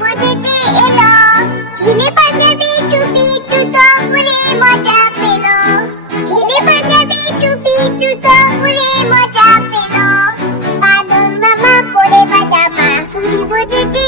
বোঝাতে এলো, ঝিলে বাঁধাবে টুপি টুতো উড়ে মজা পেলো, ঝিলে বাঁধাবে টুপি টুতো উড়ে মজা পেলো, বাদল মামা পরে পাজামা, পুরি বোঝাতে